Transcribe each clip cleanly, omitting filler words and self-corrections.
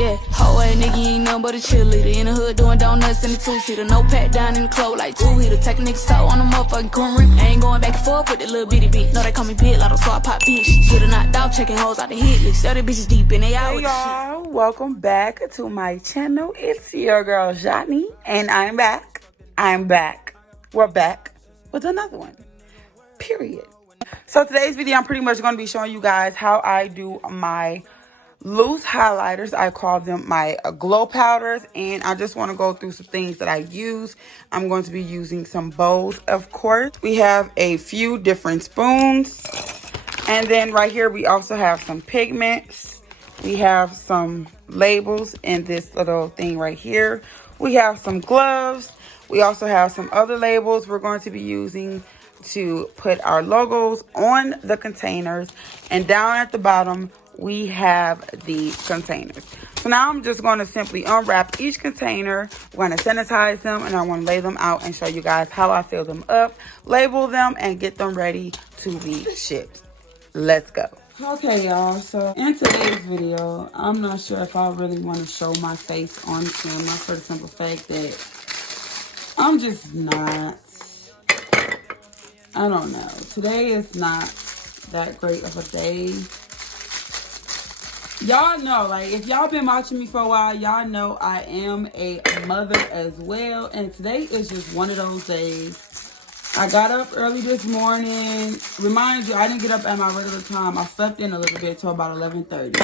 Yeah, whole ass nigga, you ain't nothing but a cheerleader. In the hood doing donuts in the two-seater. No pat down in the clothes like two-heater. Take a nigga toe on the motherfucking corn rip. I ain't going back and forth with that little bitty bitch. Know they call me pit like so I pop bitch. Get a knocked out, checking hoes out the hit list. Dirty bitches deep in they out with the y'all, welcome back to my channel. It's your girl Johnny, and I'm back. We're back with another one. Period. So today's video, I'm pretty much going to be showing you guys how I do my loose highlighters. I call them my glow powders, and I just want to go through some things that I use. I'm going to be using some bows, of course. We have a few different spoons, and then right here we also have some pigments. We have some labels in this little thing right here. We have some gloves. We also have some other labels we're going to be using to put our logos on the containers, and down at the bottom we have the containers. So now I'm just going to simply unwrap each container. We're going to sanitize them, and I want to lay them out and show you guys how I fill them up, label them, and get them ready to be shipped. Let's go. Okay, y'all, so in today's video, I'm not sure if I really want to show my face on camera for the simple fact that I'm just not, I don't know. Today is not that great of a day. Y'all know, like, if y'all been watching me for a while, y'all know I am a mother as well. And today is just one of those days. I got up early this morning. Remind you, I didn't get up at my regular time. I slept in a little bit till about 11:30.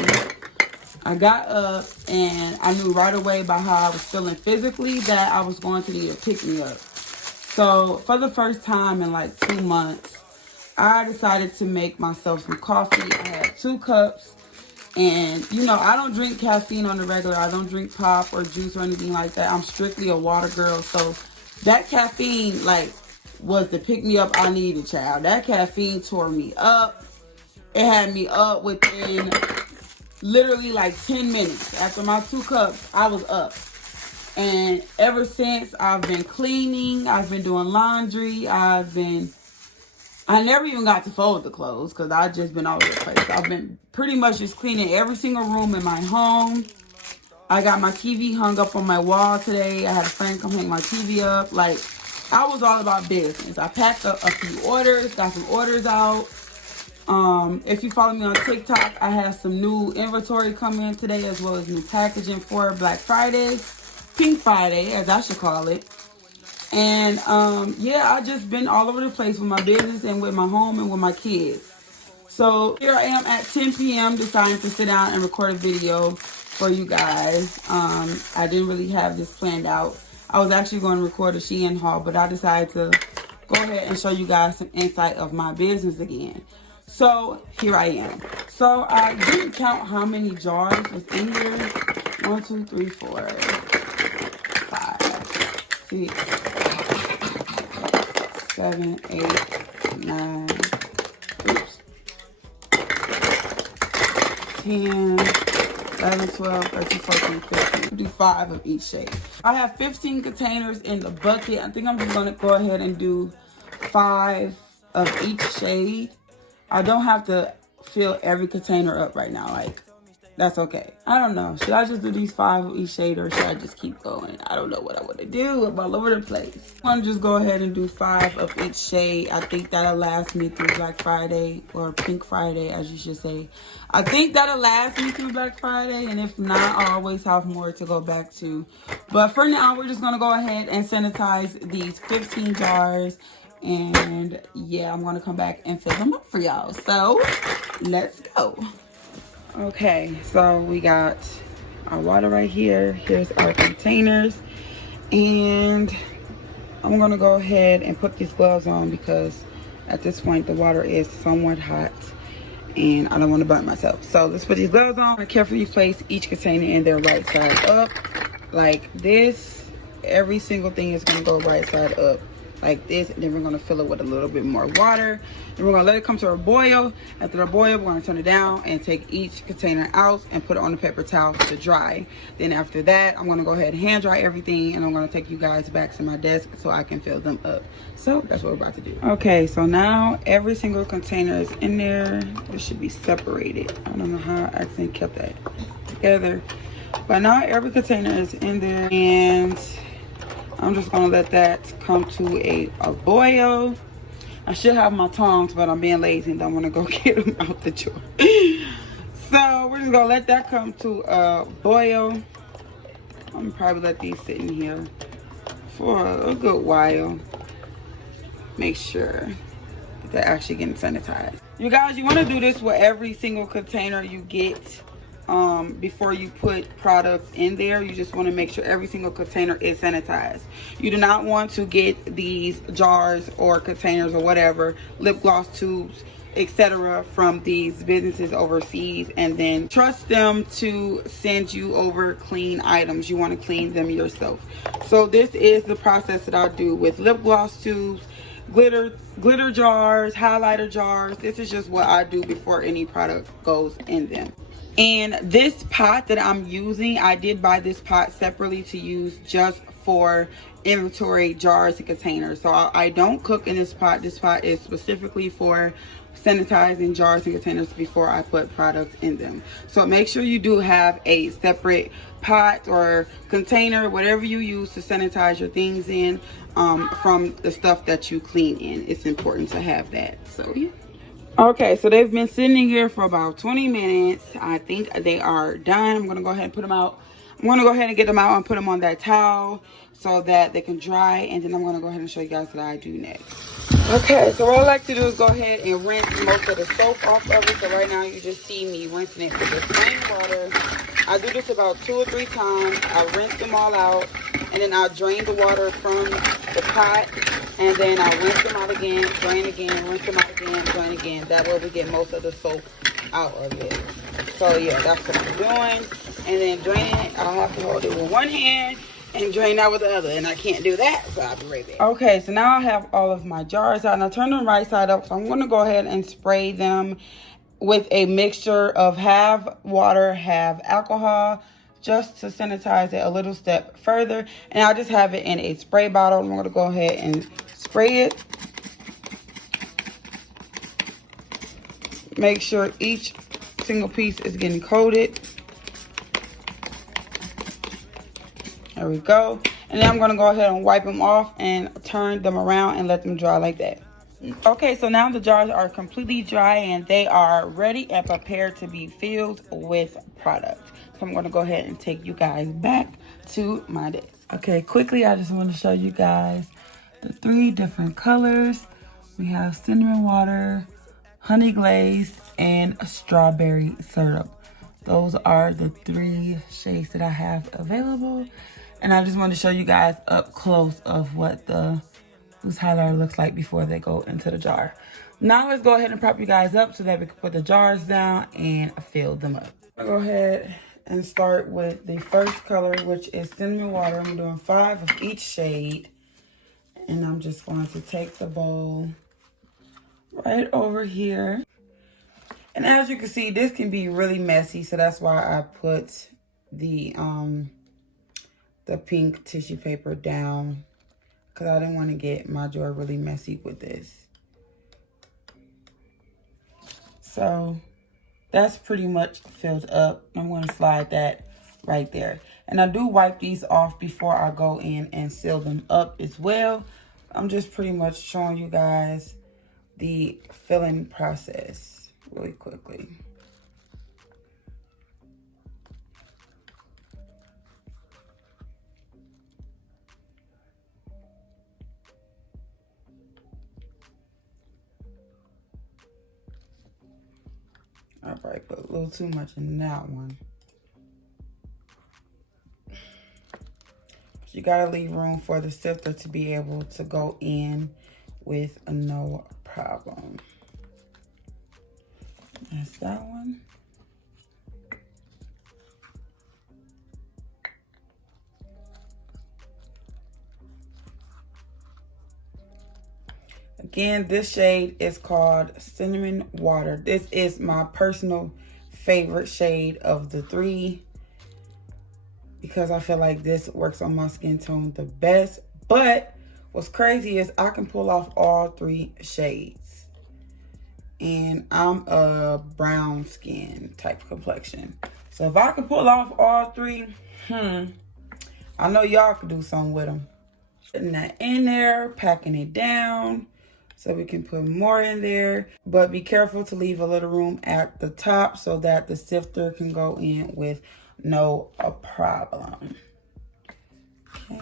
I got up and I knew right away by how I was feeling physically that I was going to need a pick-me-up. So for the first time in like 2 months, I decided to make myself some coffee. I had 2 cups. And, you know, I don't drink caffeine on the regular. I don't drink pop or juice or anything like that. I'm strictly a water girl. So that caffeine, like, was the pick-me-up I needed, child. That caffeine tore me up. It had me up within literally like 10 minutes. After my 2 cups, I was up. And ever since, I've been cleaning. I've been doing laundry. I never even got to fold the clothes because I've just been all over the place. I've been pretty much just cleaning every single room in my home. I got my TV hung up on my wall today. I had a friend come hang my TV up. Like, I was all about business. I packed up a few orders, got some orders out. If you follow me on TikTok, I have some new inventory coming in today, as well as new packaging for Black Friday, Pink Friday, as I should call it. And, yeah, I just been all over the place with my business and with my home and with my kids. So here I am at 10 p.m. deciding to sit down and record a video for you guys. I didn't really have this planned out. I was actually going to record a Shein haul, but I decided to go ahead and show you guys some insight of my business again. So here I am. So I didn't count how many jars was in here. 1, 2, 3, 4, 5, 6, 7, 8, 9, 10, 11, 12, 13, 14, 15. Do 5 of each shade. I have 15 containers in the bucket. I think I'm just going to go ahead and do 5 of each shade. I don't have to fill every container up right now. Like, that's okay. I don't know. Should I just do these 5 of each shade, or should I just keep going? I don't know what I want to do. I'm all over the place. I'm going to just go ahead and do 5 of each shade. I think that'll last me through Black Friday, or Pink Friday, as you should say. I think that'll last me through Black Friday, and if not, I'll always have more to go back to. But for now, we're just going to go ahead and sanitize these 15 jars. And yeah, I'm going to come back and fill them up for y'all. So let's go. Okay, so we got our water right here. Here's our containers. And I'm going to go ahead and put these gloves on because at this point the water is somewhat hot and I don't want to burn myself. So let's put these gloves on and carefully place each container in their right side up. Like this, every single thing is going to go right side up. Like this, and then we're going to fill it with a little bit more water, and we're going to let it come to a boil. After the boil, we're going to turn it down and take each container out and put it on the paper towel to dry. Then after that, I'm going to go ahead and hand dry everything, and I'm going to take you guys back to my desk so I can fill them up. So that's what we're about to do. Okay, so now every single container is in there. It should be separated. I don't know how I accidentally kept that together. But now every container is in there, and I'm just gonna let that come to a boil. I should have my tongs, but I'm being lazy and don't want to go get them out the jar. So we're just gonna let that come to a boil. I'm gonna probably let these sit in here for a good while. Make sure they're actually getting sanitized. You guys, you want to do this with every single container you get before you put products in there. You just want to make sure every single container is sanitized. You do not want to get these jars or containers or whatever, lip gloss tubes, etc., from these businesses overseas and then trust them to send you over clean items. You want to clean them yourself. So this is the process that I do with lip gloss tubes, glitter jars, highlighter jars. This is just what I do before any product goes in them. And this pot that I'm using, I did buy this pot separately to use just for inventory jars and containers. So I don't cook in this pot. This pot is specifically for sanitizing jars and containers before I put products in them. So make sure you do have a separate pot or container, whatever you use to sanitize your things in, from the stuff that you clean in. It's important to have that. So yeah. Okay, so they've been sitting here for about 20 minutes. I think they are done. I'm gonna go ahead and put them out. I'm gonna go ahead and get them out and put them on that towel so that they can dry, and then I'm gonna go ahead and show you guys what I do next. Okay, so what I like to do is go ahead and rinse most of the soap off of it. So right now you just see me rinsing it with the plain water. I do this about 2 or 3 times. I rinse them all out, and then I drain the water from the pot, and then I rinse them out again, drain again, rinse them out again, drain again. That way we get most of the soap out of it. So yeah, that's what I'm doing. And then drain it, I'll have to hold it with one hand and drain that with the other, and I can't do that, so I'll be right back. Okay, so now I have all of my jars out, and I turn them right side up, so I'm going to go ahead and spray them with a mixture of half water, half alcohol, just to sanitize it a little step further. And I'll just have it in a spray bottle. I'm going to go ahead and spray it. Make sure each single piece is getting coated. There we go. And then I'm going to go ahead and wipe them off and turn them around and let them dry like that. Okay, so now the jars are completely dry and they are ready and prepared to be filled with product. So I'm going to go ahead and take you guys back to my desk. Okay, quickly, I just want to show you guys the 3 different colors. We have cinnamon water, honey glaze, and strawberry syrup. Those are the 3 shades that I have available. And I just want to show you guys up close of what the loose highlighter looks like before they go into the jar. Now let's go ahead and prop you guys up so that we can put the jars down and fill them up. I'll go ahead and start with the first color, which is cinnamon water. I'm doing 5 of each shade. And I'm just going to take the bowl right over here. And as you can see, this can be really messy, so that's why I put the pink tissue paper down, because I didn't want to get my jar really messy with this. So that's pretty much filled up. I'm going to slide that right there. And I do wipe these off before I go in and seal them up as well. I'm just pretty much showing you guys the filling process really quickly. I probably put a little too much in that one. You gotta leave room for the sifter to be able to go in with no problem. That's that one. Again, this shade is called Cinnamon Water. This is my personal favorite shade of the 3 because I feel like this works on my skin tone the best. But what's crazy is I can pull off all 3 shades. And I'm a brown skin type complexion. So if I can pull off all three, I know y'all could do something with them. Putting that in there, packing it down so we can put more in there. But be careful to leave a little room at the top so that the sifter can go in with no problem. Okay,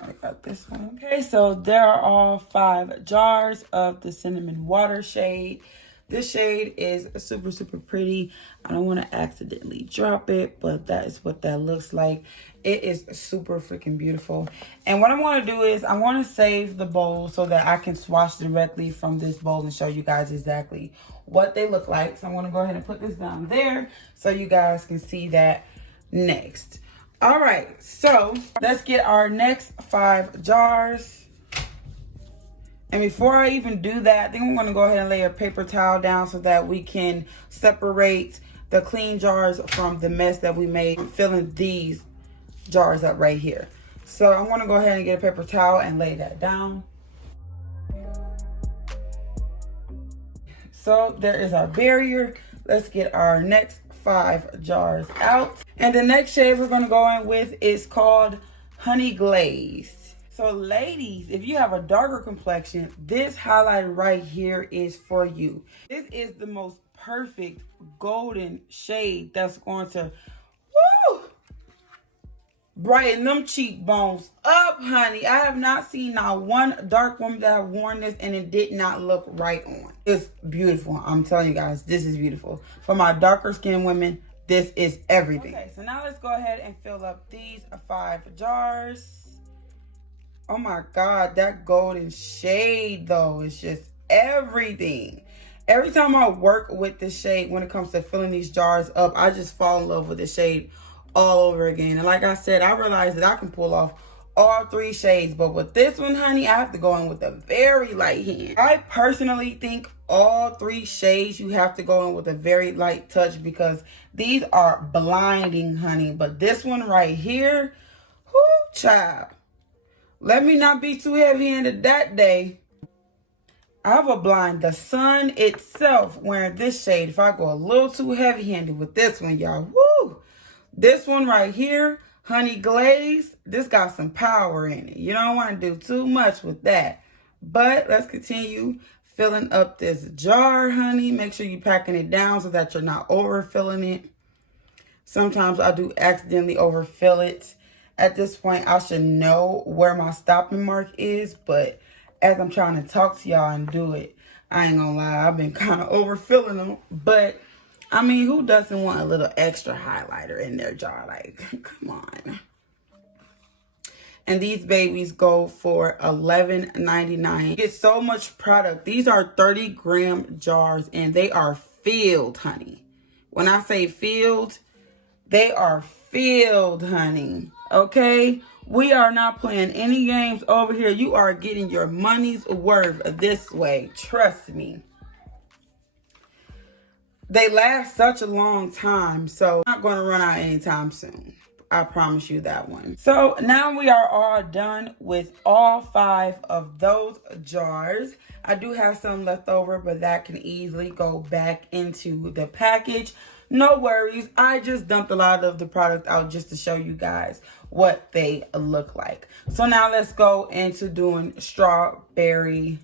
I got this one. Okay, so there are all 5 jars of the cinnamon water shade. This shade is super, super pretty. I don't want to accidentally drop it, but that is what that looks like. It is super freaking beautiful. And what I want to do is I want to save the bowl so that I can swatch directly from this bowl and show you guys exactly what they look like. So I'm going to go ahead and put this down there so you guys can see that next. All right, so let's get our next 5 jars. And before I even do that, I think I'm going to go ahead and lay a paper towel down so that we can separate the clean jars from the mess that we made filling these jars up right here. So I'm going to go ahead and get a paper towel and lay that down. So there is our barrier. Let's get our next 5 jars out. And the next shade we're going to go in with is called Honey Glaze. So ladies, if you have a darker complexion, this highlighter right here is for you. This is the most perfect golden shade that's going to brighten them cheekbones up, honey. I have not seen not one dark woman that have worn this and it did not look right on. It's beautiful. I'm telling you guys, this is beautiful. For my darker skinned women, this is everything. Okay, so now let's go ahead and fill up these 5 jars. Oh my God, that golden shade though is just everything. Every time I work with this shade, when it comes to filling these jars up, I just fall in love with the shade all over again. And like I said, I realized that I can pull off all 3 shades. But with this one, honey, I have to go in with a very light hand. I personally think all 3 shades, you have to go in with a very light touch because these are blinding, honey. But this one right here, whoo, child. Let me not be too heavy-handed that day. I will blind the sun itself wearing this shade. If I go a little too heavy-handed with this one, y'all. Woo! This one right here, Honey Glaze, this got some power in it. You don't want to do too much with that. But let's continue filling up this jar, honey. Make sure you're packing it down so that you're not overfilling it. Sometimes I do accidentally overfill it. At this point, I should know where my stopping mark is, but as I'm trying to talk to y'all and do it, I ain't gonna lie, I've been kind of overfilling them. But, I mean, who doesn't want a little extra highlighter in their jar? Like, come on. And these babies go for $11.99. You get so much product. These are 30-gram jars, and they are filled, honey. When I say filled, they are filled, honey. Okay? We are not playing any games over here. You are getting your money's worth this way. Trust me. They last such a long time, so I'm not going to run out anytime soon. I promise you that one. So now we are all done with all 5 of those jars. I do have some left over, but that can easily go back into the package. No worries. I just dumped a lot of the product out just to show you guys what they look like. So now let's go into doing strawberry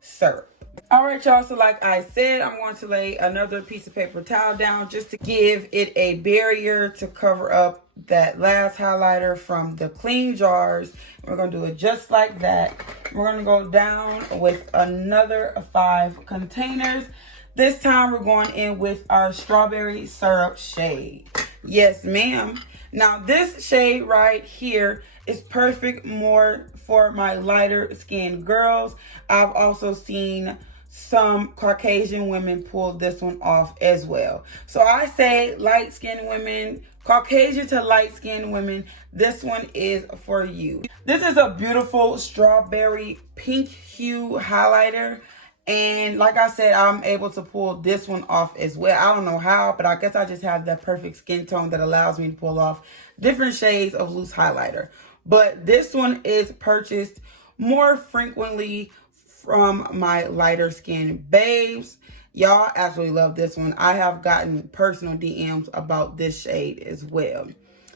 syrup. All right, y'all. So like I said, I'm going to lay another piece of paper towel down just to give it a barrier to cover up that last highlighter from the clean jars. We're going to do it just like that. We're going to go down with another 5 containers. This time we're going in with our strawberry syrup shade. Yes, ma'am. Now this shade right here is perfect more for my lighter skinned girls. I've also seen some Caucasian women pull this one off as well. So I say light skinned women, Caucasian to light skinned women, this one is for you. This is a beautiful strawberry pink hue highlighter. And like I said, I'm able to pull this one off as well. I don't know how, but I guess I just have that perfect skin tone that allows me to pull off different shades of loose highlighter. But this one is purchased more frequently from my lighter skin babes. Y'all absolutely love this one. I have gotten personal DMs about this shade as well.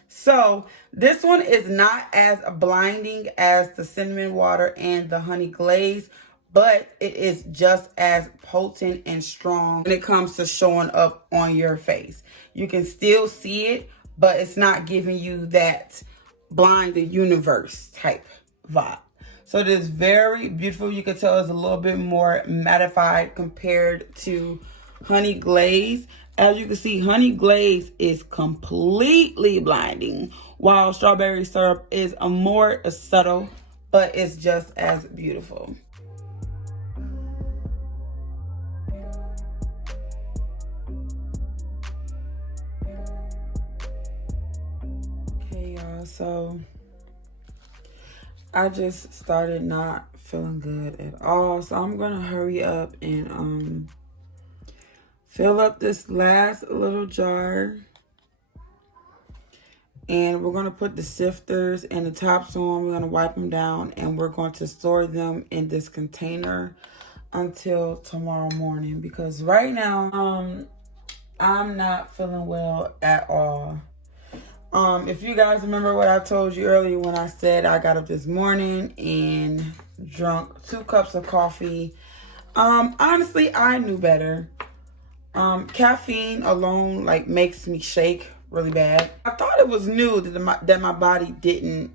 So this one is not as blinding as the cinnamon water and the honey glaze, but it is just as potent and strong when it comes to showing up on your face. You can still see it, but it's not giving you that blind the universe type vibe. So it is very beautiful. You can tell it's a little bit more mattified compared to honey glaze. As you can see, honey glaze is completely blinding, while strawberry syrup is a more subtle, but it's just as beautiful. Okay, y'all, so I just started not feeling good at all. So I'm gonna hurry up and fill up this last little jar. And we're gonna put the sifters and the tops on. We're gonna wipe them down and we're going to store them in this container until tomorrow morning, because right now I'm not feeling well at all. If you guys remember what I told you earlier when I said I got up this morning and drunk 2 cups of coffee. Honestly, I knew better. Caffeine alone like makes me shake really bad. I thought it was new that my body didn't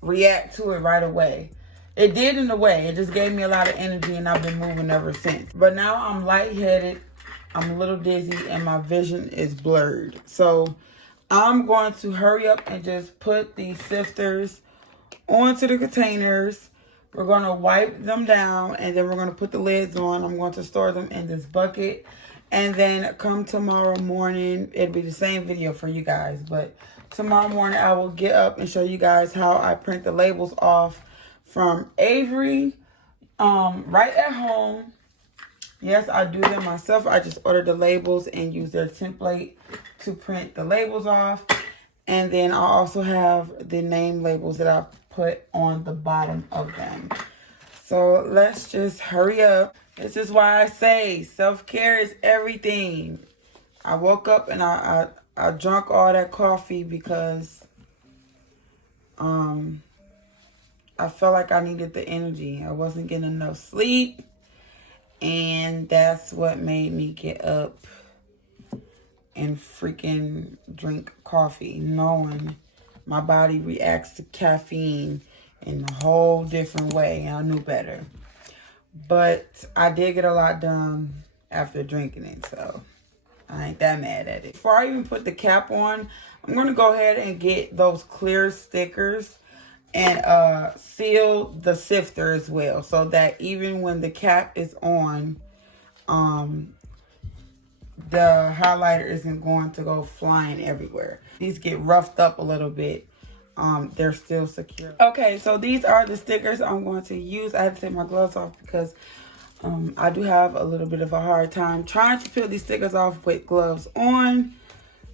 react to it right away. It did in a way. It just gave me a lot of energy and I've been moving ever since. But now I'm lightheaded. I'm a little dizzy and my vision is blurred. So I'm going to hurry up and just put these sifters onto the containers. We're going to wipe them down and then we're going to put the lids on. I'm going to store them in this bucket. And then come tomorrow morning, it'll be the same video for you guys. But tomorrow morning, I will get up and show you guys how I print the labels off from Avery right at home. Yes, I do them myself. I just ordered the labels and use their template to print the labels off. And then I also have the name labels that I put on the bottom of them. So let's just hurry up. This is why I say self-care is everything. I woke up and I drank all that coffee because I felt like I needed the energy. I wasn't getting enough sleep. And that's what made me get up and freaking drink coffee, knowing my body reacts to caffeine in a whole different way. I knew better. But I did get a lot done after drinking it, so I ain't that mad at it. Before I even put the cap on, I'm going to go ahead and get those clear stickers and seal the sifter as well, so that even when the cap is on, the highlighter isn't going to go flying everywhere. These get roughed up a little bit. They're still secure. Okay, so these are the stickers I'm going to use. I had to take my gloves off because I do have a little bit of a hard time trying to peel these stickers off with gloves on.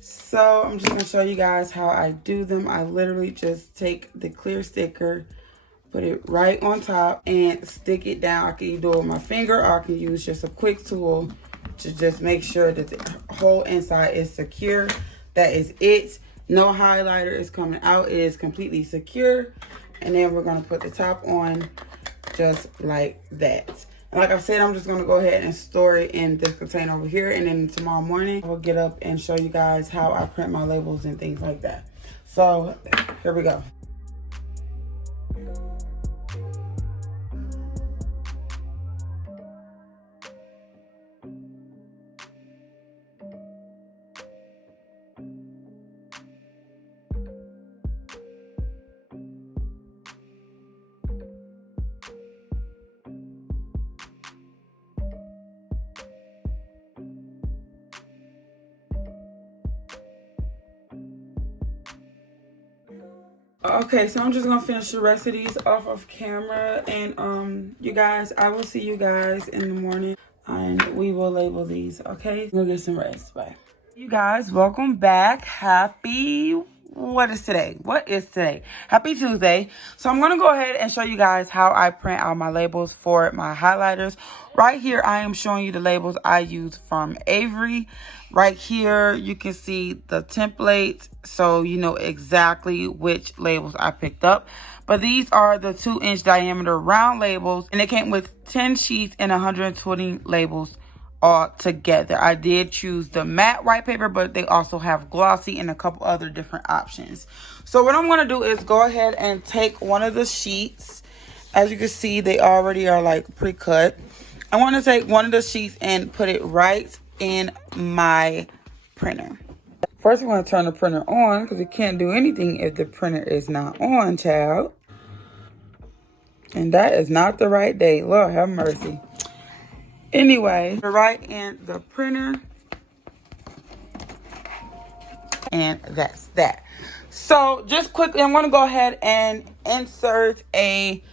So I'm just going to show you guys how I do them. I literally just take the clear sticker, put it right on top, and stick it down. I can either do it with my finger or I can use just a quick tool to just make sure that the whole inside is secure. That is it. No highlighter is coming out. It is completely secure. And then we're going to put the top on just like that. And like I said, I'm just going to go ahead and store it in this container over here. And then tomorrow morning, I'll get up and show you guys how I print my labels and things like that. So here we go. Okay, so I'm just gonna finish the rest of these off of camera, and you guys, I will see you guys in the morning and we will label these. Okay, we'll get some rest. Bye. You guys, welcome back. Happy what is today? What is today? Happy Tuesday. So I'm going to go ahead and show you guys how I print out my labels for my highlighters. Right here, I am showing you the labels I use from Avery. Right here, you can see the templates, so you know exactly which labels I picked up. But these are the 2-inch diameter round labels, and it came with 10 sheets and 120 labels all together. I did choose the matte white paper, but they also have glossy and a couple other different options. So what I'm going to do is go ahead and take one of the sheets. As you can see, they already are like pre-cut. I want to take one of the sheets and put it right in my printer. First, we want to turn the printer on because it can't do anything if the printer is not on, child. And that is not the right date. Lord have mercy. Anyway, right in the printer. And that's that. So just quickly, I'm going to go ahead and insert a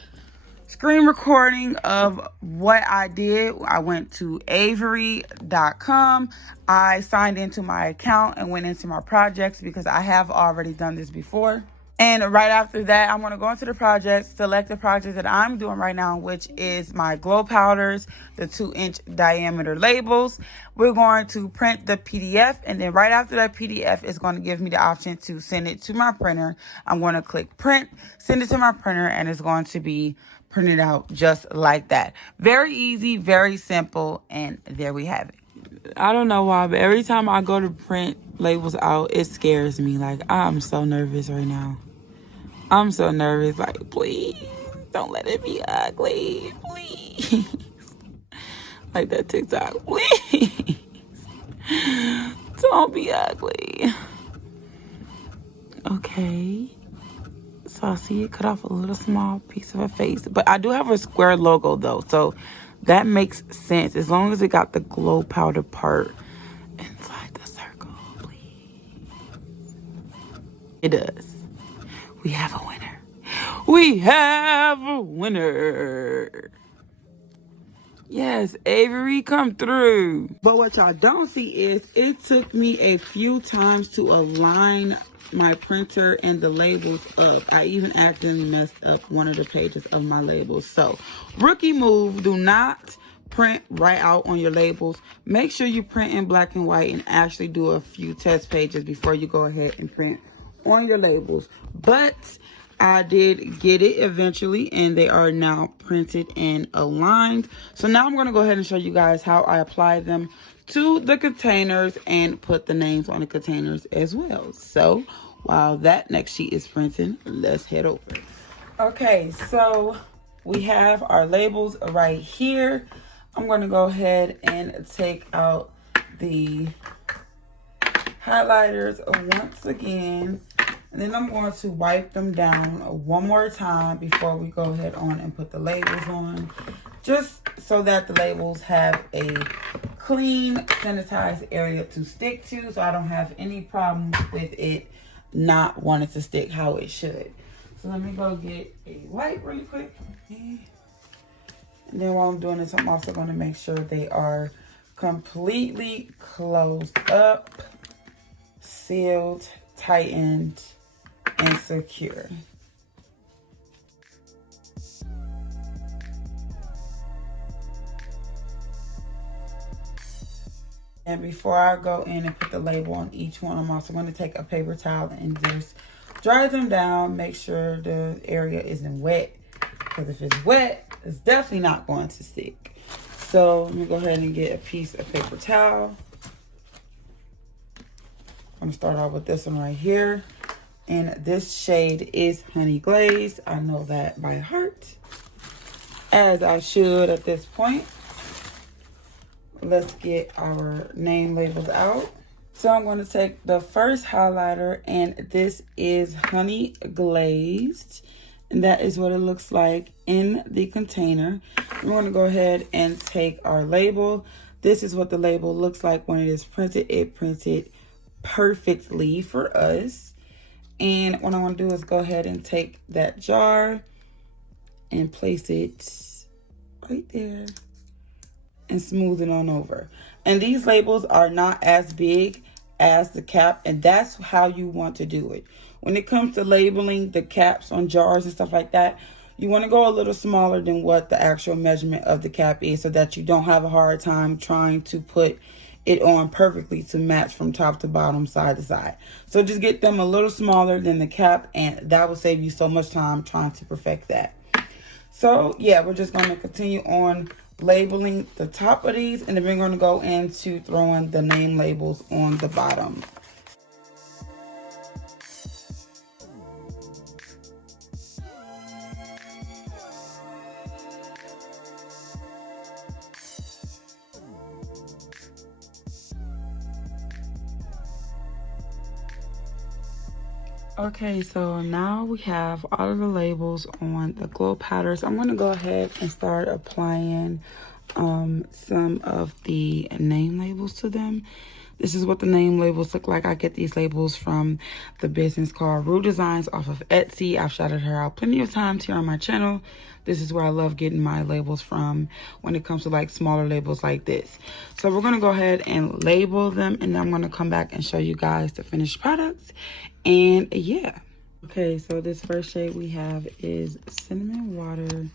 screen recording of what I did. I went to Avery.com. I signed into my account and went into my projects because I have already done this before. And right after that, I'm going to go into the project, select the project that I'm doing right now, which is my glow powders, the 2-inch diameter labels. We're going to print the PDF, and then right after that PDF is going to give me the option to send it to my printer. I'm going to click print, send it to my printer, and it's going to be printed out just like that. Very easy, very simple, and there we have it. I don't know why, but every time I go to print labels out, it scares me. Like, I'm so nervous right now. I'm so nervous. Like, please, don't let it be ugly. Please. Like that TikTok. Please. Don't be ugly. Okay. So I see it cut off a little small piece of a face. But I do have a square logo, though. So that makes sense. As long as it got the glow powder part inside the circle, please. It does. We have a winner. We have a winner. Yes, Avery, come through. But what y'all don't see is it took me a few times to align my printer and the labels up. I even accidentally messed up one of the pages of my labels. So, rookie move, do not print right out on your labels. Make sure you print in black and white and actually do a few test pages before you go ahead and print on your labels. But I did get it eventually, and they are now printed and aligned. So now I'm going to go ahead and show you guys how I apply them to the containers and put the names on the containers as well. So while that next sheet is printing, let's head over. Okay, so we have our labels right here. I'm going to go ahead and take out the highlighters once again. And then I'm going to wipe them down one more time before we go ahead on and put the labels on. Just so that the labels have a clean, sanitized area to stick to. So I don't have any problems with it not wanting to stick how it should. So let me go get a wipe really quick. And then while I'm doing this, I'm also going to make sure they are completely closed up, sealed, tightened, and secure. And before I go in and put the label on each one, I'm also going to take a paper towel and just dry them down. Make sure the area isn't wet, because if it's wet, it's definitely not going to stick. So let me go ahead and get a piece of paper towel. I'm going to start off with this one right here. And this shade is Honey Glazed. I know that by heart, as I should at this point. Let's get our name labels out. So I'm going to take the first highlighter, and this is Honey Glazed. And that is what it looks like in the container. We're going to go ahead and take our label. This is what the label looks like when it is printed. It printed perfectly for us. And what I want to do is go ahead and take that jar and place it right there and smooth it on over. And these labels are not as big as the cap, and that's how you want to do it. When it comes to labeling the caps on jars and stuff like that, you want to go a little smaller than what the actual measurement of the cap is, so that you don't have a hard time trying to put it on perfectly to match from top to bottom, side to side. So just get them a little smaller than the cap, and that will save you so much time trying to perfect that. So yeah, we're just going to continue on labeling the top of these, and then we're going to go into throwing the name labels on the bottom. Okay, so now we have all of the labels on the glow powders. I'm going to go ahead and start applying some of the name labels to them. This is what the name labels look like. I get these labels from the business called Rue Designs off of Etsy. I've shouted her out plenty of times here on my channel. This is where I love getting my labels from when it comes to like smaller labels like this. So we're going to go ahead and label them, and then I'm going to come back and show you guys the finished products. And yeah. Okay, so this first shade we have is Cinnamon Water.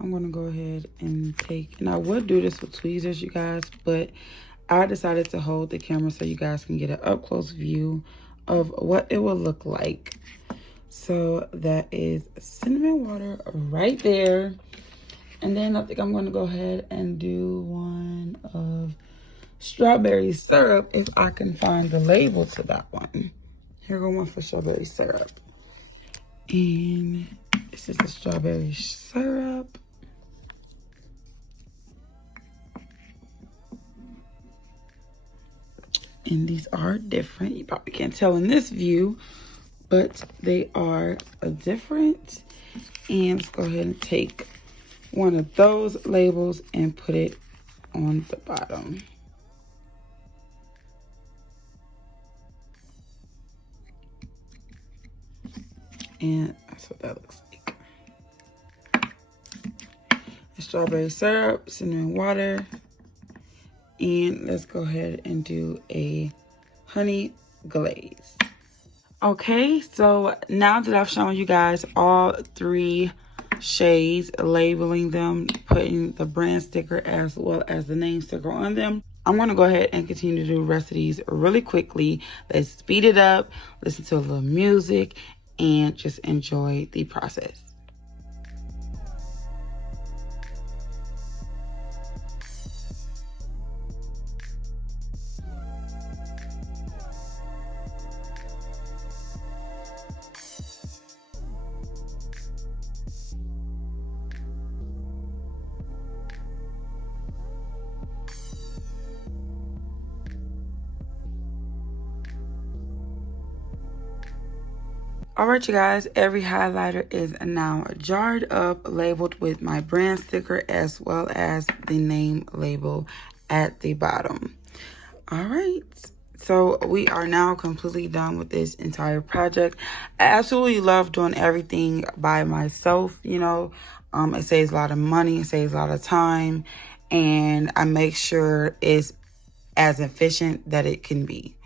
I'm going to go ahead and take, and I would do this with tweezers, you guys, but I decided to hold the camera so you guys can get an up close view of what it will look like. So that is Cinnamon Water right there. And then I think I'm going to go ahead and do one of Strawberry Syrup if I can find the label to that one. Here go one for Strawberry Syrup. And this is the Strawberry Syrup. And these are different. You probably can't tell in this view, but they are different. And let's go ahead and take one of those labels and put it on the bottom. And that's what that looks like. Strawberry syrup, cinnamon water, and let's go ahead and do a honey glaze. Okay, so now that I've shown you guys all three shades, labeling them, putting the brand sticker as well as the name sticker on them, I'm going to go ahead and continue to do the rest of these really quickly. Let's speed it up, listen to a little music, and just enjoy the process. Alright, you guys, every highlighter is now jarred up, labeled with my brand sticker as well as the name label at the bottom. Alright, so we are now completely done with this entire project. I absolutely love doing everything by myself, you know. It saves a lot of money, it saves a lot of time, and I make sure it's as efficient that it can be.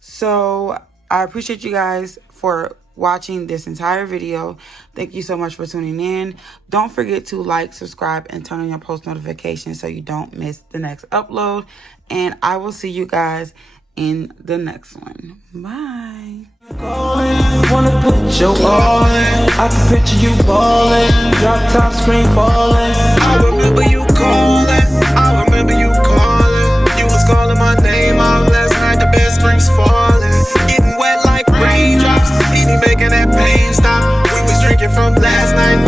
So I appreciate you guys for watching this entire video. Thank you so much for tuning in. Don't forget to like, subscribe, and turn on your post notifications so you don't miss the next upload. And I will see you guys in the next one. Bye. Wanna put your all in. I can picture you ballin', drop top screen falling. I remember you calling, I remember you calling. You was calling my name out last night, the bed springs falling. Getting wet like raindrops, eating, making that pain stop. We was drinking from last night.